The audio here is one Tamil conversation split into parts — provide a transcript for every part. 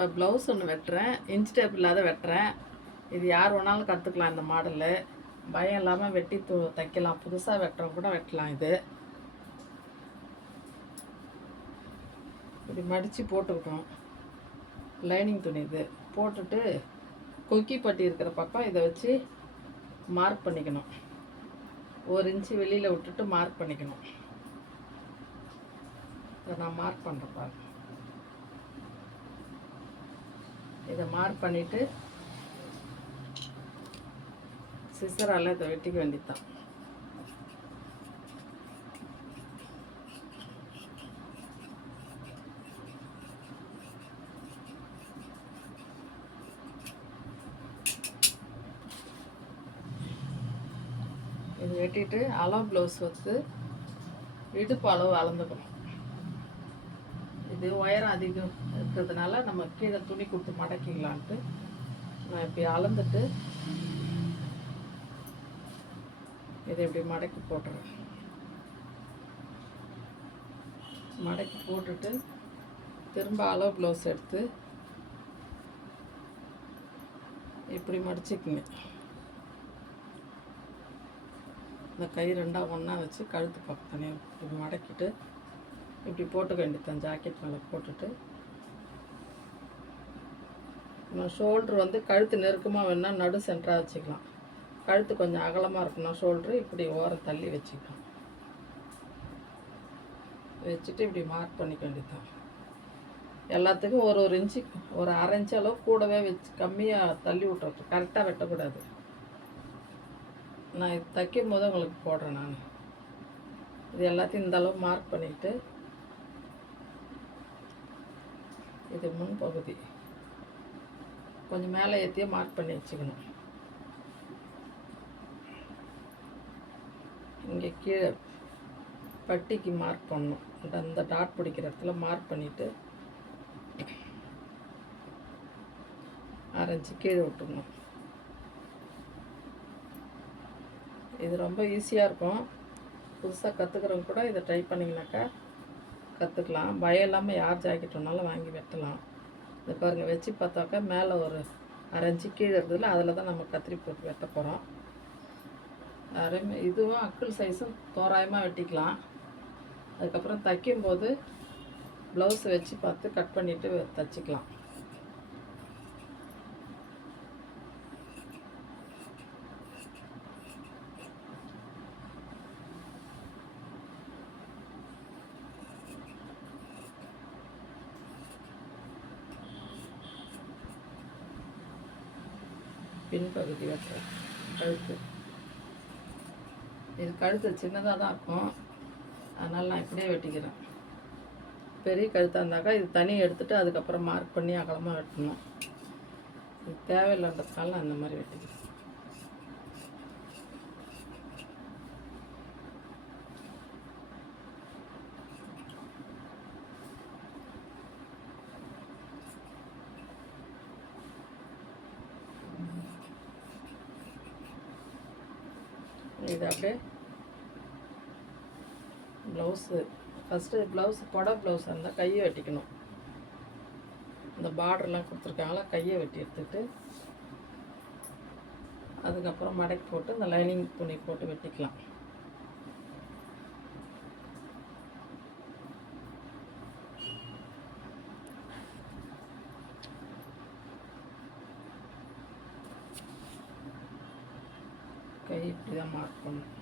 இப்போ ப்ளவுஸ் ஒன்று வெட்டுறேன், இன்ச் டேப் இல்லாத வெட்டுறேன். இது யார் வேணாலும் கற்றுக்கலாம் இந்த மாடலு. பயம் இல்லாமல் வெட்டி தைக்கலாம். புதுசாக வெட்டுறவங்க கூட வெட்டலாம். இது இப்படி மடித்து போட்டுக்கிட்டோம். லைனிங் துணி இது போட்டுட்டு கொக்கி பட்டி இருக்கிற பக்கம் இதை வச்சு மார்க் பண்ணிக்கணும். 1 இன்ச்சு வெளியில் விட்டுட்டு மார்க் பண்ணிக்கணும். இதை நான் மார்க் பண்ணுறேன் பாருங்க. இதை மார்க் பண்ணிவிட்டு சிசரால் இதை வெட்டிக்க வேண்டியதுதான். இது வெட்டிட்டு அளவு ப்ளவுஸ் வந்து இடுப்பு அளவு அளந்துக்கணும். இது உயரம் அதிகம் இருக்கிறதுனால நம்ம கீழே துணி கொடுத்து மடக்கிக்கலான்ட்டு நான் இப்படி அளந்துட்டு இதை இப்படி மடக்கி போட்டுறேன். மடக்கி போட்டுட்டு திரும்ப அளவு ப்ளவுஸ் எடுத்து இப்படி மடிச்சுக்குங்க. இந்த கை ரெண்டாக ஒன்றா வச்சு கழுத்து பக்கம் தனியாக இப்படி மடக்கிட்டு இப்படி போட்டுக்க வேண்டியதான். ஜாக்கெட் மேலே போட்டுட்டு நான் ஷோல்ட்ரு வந்து கழுத்து நெருக்கமாக வேணால் நடு சென்டராக வச்சுக்கலாம். கழுத்து கொஞ்சம் அகலமாக இருக்கணும். ஷோல்ட்ரு இப்படி ஓரம் தள்ளி வச்சுக்கலாம். வச்சுட்டு இப்படி மார்க் பண்ணிக்க வேண்டியதான். எல்லாத்துக்கும் ஒரு இன்ச்சு, ஒரு 1/2 இன்ச்சு அளவு கூடவே வச்சு கம்மியாக தள்ளி விட்டுறது. கரெக்டாக வெட்டக்கூடாது. நான் இது தைக்கும் போது உங்களுக்கு போடுறேன். நான் இது எல்லாத்தையும் இந்த அளவு மார்க் பண்ணிவிட்டு இது முன்பகுதி கொஞ்சம் மேலே ஏற்றியே மார்க் பண்ணி வச்சுக்கணும். இங்கே கீழே பட்டிக்கு மார்க் பண்ணணும். அந்த டாட் பிடிக்கிற இடத்துல மார்க் பண்ணிவிட்டு 1/2 இன்ச்சு கீழே விட்டுக்கணும். இது ரொம்ப ஈஸியாக இருக்கும். புதுசாக கற்றுக்கிறவங்க கூட இதை ட்ரை பண்ணிங்கனாக்கா கற்றுக்கலாம். பயம் இல்லாமல் யார் ஜாக்கெட் வேணாலும் வாங்கி வெட்டலாம். இது பாருங்கள், வச்சு பார்த்தாக்கா மேலே ஒரு 1/2 இன்ச்சு கீழே இருக்குதுல்ல, அதில் தான் நம்ம கத்திரி போட்டு வெட்ட போகிறோம். இதுவும் அக்கிள் சைஸும் தோராயமாக வெட்டிக்கலாம். அதுக்கப்புறம் தைக்கும்போது ப்ளவுஸை வச்சு பார்த்து கட் பண்ணிவிட்டு தைச்சிக்கலாம். பின்பகுதி வெட்டுறேன். கழுத்து இது கழுத்து சின்னதாக தான் இருக்கும், அதனால் நான் இப்படியே வெட்டிக்கிறேன். பெரிய கழுத்தாக இருந்தாக்கா இது தனியாக எடுத்துகிட்டு அதுக்கப்புறம் மார்க் பண்ணி அகலமாக வெட்டணும். இது தேவையில்லைன்றதுனால நான் இந்த மாதிரி வெட்டிக்கிறேன். இது அப்படியே ப்ளவுஸு ஃபஸ்ட்டு ப்ளவுஸ் புடவை ப்ளவுஸ் இருந்தால் கையை வெட்டிக்கணும். இந்த பார்டர்லாம் கொடுத்துருக்காங்களா, கையை வெட்டி எடுத்துக்கிட்டு அதுக்கப்புறம் மடக்கி போட்டு இந்த லைனிங் துணி போட்டு வெட்டிக்கலாம். கை இப்படி தான் மார்க் பண்ணணும்.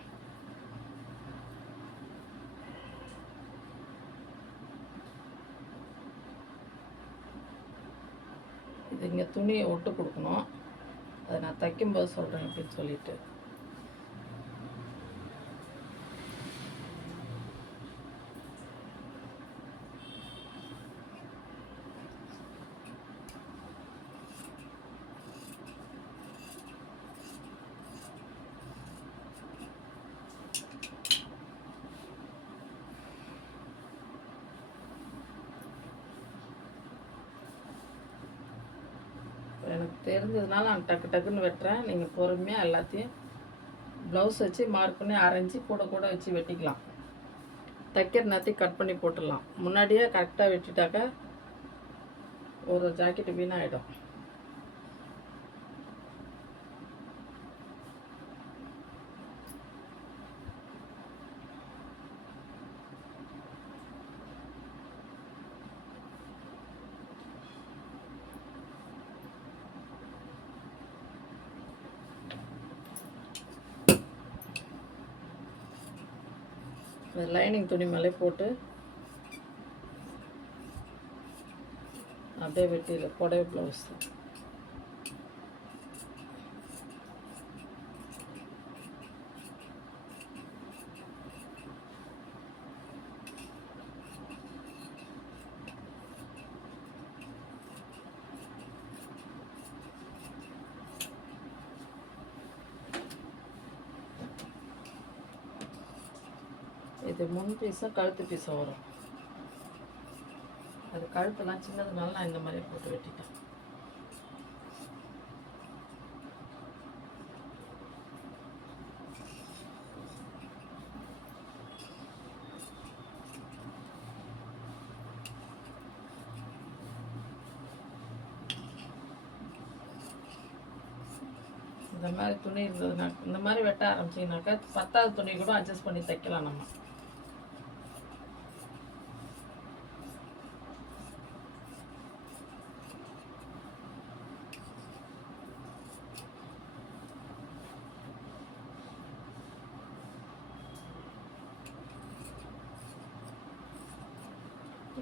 இது இங்கே துணியை ஒட்டு கொடுக்கணும். அதை நான் தைக்கும்போது சொல்கிறேன் அப்படின்னு சொல்லிட்டு. எனக்கு தெரிஞ்சதுனால நான் டக்கு டக்குன்னு வெட்டுறேன். நீங்கள் பொறுமையாக எல்லாத்தையும் ப்ளவுஸ் வச்சு மார்க் பண்ணி 1/2 இன்ச்சு கூட வச்சு வெட்டிக்கலாம். தைக்கிற நேரத்தையும் கட் பண்ணி போட்டுடலாம். முன்னாடியே கரெக்டாக வெட்டிட்டாக்கா ஒரு ஜாக்கெட்டு வீணாகிடும். லைனிங் துணி மேலே போட்டு அப்படியே வெட்டியில் புடவை ப்ளவுஸ். இது முன் பீஸும் கழுத்து பீஸும் வரும். அது கழுத்தெல்லாம் சின்னதுனால நான் இந்த மாதிரி போட்டு வெட்டிட்டேன். இந்த மாதிரி துணி இருந்ததுனா இந்த மாதிரி வெட்ட ஆரம்பிச்சிங்கனாக்கா 10வது துணி கூட அட்ஜஸ்ட் பண்ணி தைக்கலாம் நம்ம.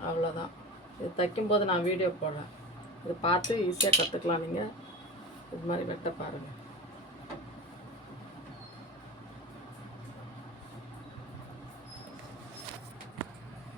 அவ்வளோதான். இது தைக்கும்போது நான் வீடியோ போடுறேன். இதை பார்த்து ஈஸியாக கற்றுக்கலாம். நீங்கள் இது மாதிரி வெட்ட பாருங்கள்.